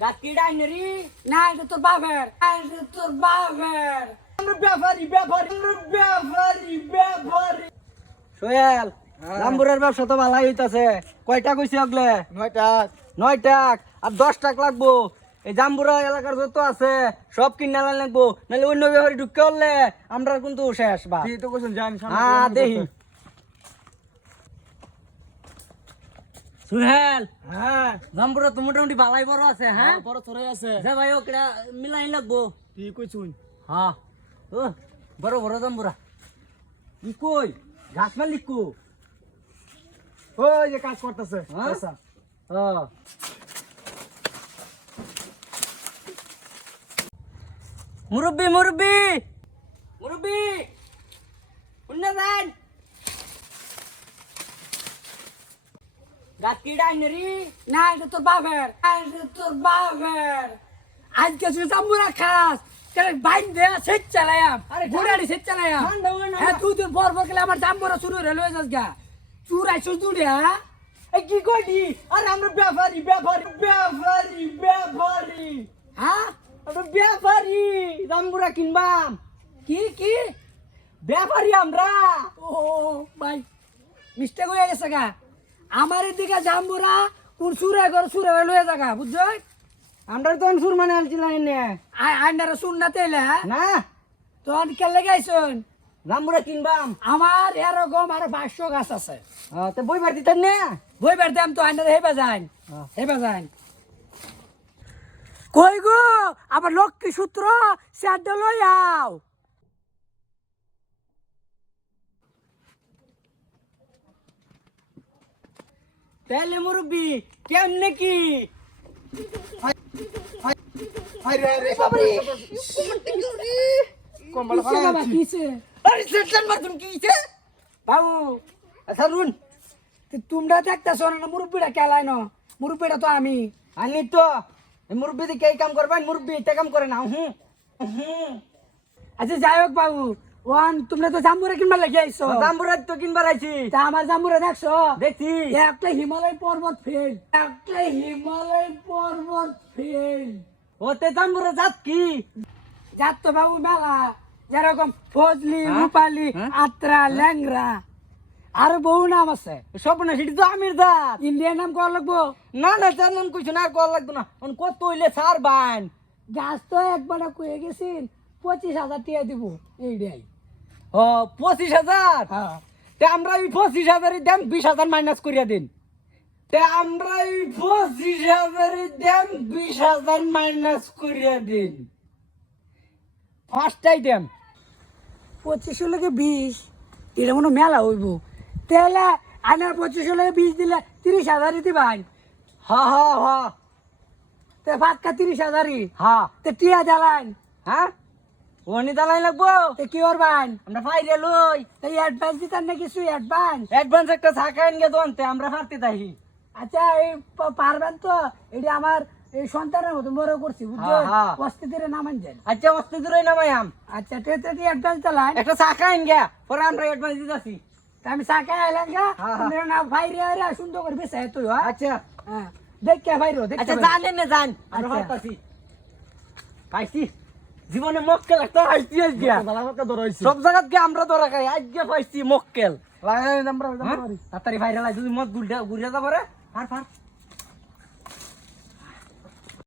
গাছকি ডাইনারি না এটা তোর বাপের এটা তোর বাপের আমরা ব্যাপারি সোহেল জাম্বুরের ব্যবসা তো ভালোই হইতাছে কয়টা কইছি আগলে 9 টাক আর 10 টাক লাগবো এই জাম্বুরা এলাকার যত আছে সব কিনা লাগবো নাহলে অন্য ব্যাপারে ঢুকে হলে আমরা কিন্তু শেষ বা তুই তো কইছেন জান হ্যাঁ দেখি সুহেল হ্যাঁ জাম্বুরা তো মোটামুটি ভালোই বড় আছে হ্যাঁ বড় থরে আছে যা ভাই ওকড়া মিলাই লাগবো তুই কইছুন হ্যাঁ ও বড় বড় জাম্বুরা ই কই ঘাস মালিক কো ওই যে কাজ করতেছে হ্যাঁ? আচ্ছা মুরব্বি মুরব্বি মুরব্বি উন্না যান গাছকি ডাইনারি না এটা তোর বাপের এটা তোর বাপের আজকে তুই জাম্বুরা খাস তাহলে বাইন দে সেট চালায়াম আরে ঘোড়াড়ি সেট চালায়াম হ্যাঁ তুই তোর বর বর গেলে আমার জাম্বুরা শুরু হয়ে লয়ে যাস গা চুরাই সুদুড়ে হ্যাঁ এই কি কইলি আরে আমরা ব্যাপারি হ্যাঁ আমরা ব্যাপারি জাম্বুরা কিনবাম কি ব্যাপারি আমরা ও ভাই মিস্টেক হয়ে গেছে গা আমার এদিকে জাম্বুরা কোন সুরে লয়ে জায়গা বুঝছো আমরা তো সুর মানে আলছিলাম এনে আইনারা সুর না তেলে না তো কে লেগাইছুন জাম্বুরা কিনবাম আমার এরকম আর 500 গাছ আছে তো বই বার দিতেন না বই বার দাম তো আইনারা হেবা যান কই গো আবার লক্ষ্মী সূত্র সেট লই আও তাহলে মুরব্বি কেমনে কি কম্বল ফালা কিছে আরে সেটন মার তুমি কিছে বাবু আচ্ছা রুন তোমরা দেখতাছ না মুরব্বিটা কেলাই না মুরব্বিটা তো আমি আনি তো মুরব্বি দি কে কাম করবেন মুরব্বি তে কাম করে না আচ্ছা যাই হোক বাবু ওয়ান তোমরা তো জাম্বুরা কিনবা লাগি আইছো জাম্বুরা তো কিনবা আইছি তা আমার জাম্বুরা দেখছো দেখছি একটা হিমালয় পর্বত ফেল ওতে জাম্বুরা জাত কি জাত তো বাবু মেলা যেরকম ফজলি রূপালি আত্রা ল্যাংরা আর বহু নাম আছে সব না সেটি তো আমির জাত ইন্ডিয়ান নাম কল লাগবো না তার নাম কইছ না আর কল লাগবো না কত হইলে সার বান গাছ তো একবার কয়ে গেছিন 25,000 টাকা দিব এইটাই ও 25,000 হ্যাঁ তে আমরা এই 25,000 এর দাম 20,000 মাইনাস করিয়া দিন তে আমরা এই 25,000 এর দাম 20,000 মাইনাস করিয়া দিন ফার্স্ট আইটেম 25 লগে 20 এটা মনে মেলা হইব তেলে আনার 25 লগে 20 দিলে 30,000 দিবাই হ্যাঁ তে ফাক্কা 30,000 হ্যাঁ তে টিয়া জ্বালান হ্যাঁ ওনি দালাই লাগবো তে কি করবান আমরা ফাইরে লই এই অ্যাডভান্স দিতাম না কিছু অ্যাডভান্স একটা ছাকাইন গে দনতে আমরা ফারতে তাই আচ্ছা এই পারবেন তো এটা আমার এই সন্তানের মতো বড় করছি বুঝছো অস্তিত্বের নামান যান আচ্ছা অস্তিত্বের নামায়াম আচ্ছা তে অ্যাডভান্স চালান একটা ছাকাইন গে পরে আমরা অ্যাডভান্স দিতাছি আমি ছাকাই আইলাম গা তোমরা না ফাইরে আরে সুন্দর করে বেসাই তুই আচ্ছা হ্যাঁ দেখ কে ফাইরো দেখ আচ্ছা জানেন না জান আমরা ফারতাছি পাইছি জীবনে মক্কেল একটা আইছি আজকে সব জায়গা গিয়ে আমরা ধরা খাই আজকে পাইছি মক্কেল লাগাই আমরা তাড়াতাড়ি ভাইরাল যদি মত গুড়িয়া যাবো রে আর